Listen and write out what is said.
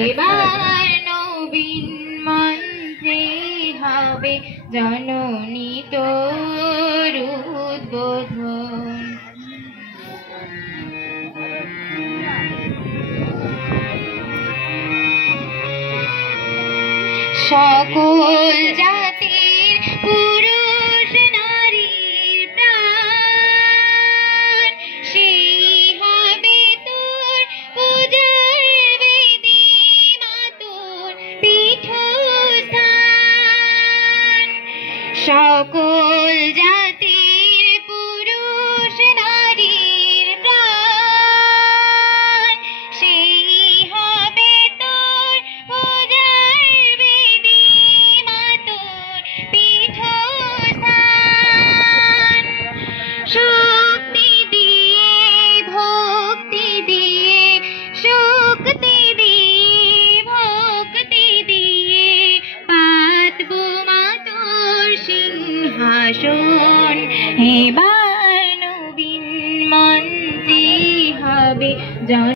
এবার নবীন মন্ত্রী হবে জননী তোর উদ্বোধন। সকল জাতির পুরুষ নারীর প্রাণ সেই হবে তোর পূজার বেদী মা তোর পীঠস্থান। সকল জাতির পুরুষ নারীর প্রাণ সেই হবে তোর পূজার বেদী মা তোর পীঠস্থান। শক্তি দিয়ে ভক্তি দিয়ে শক্তি দিয়ে ভক্তি দিয়ে পাতবো মা তোর সিংহাসন। এবার নবীন মন্ত্রী হবে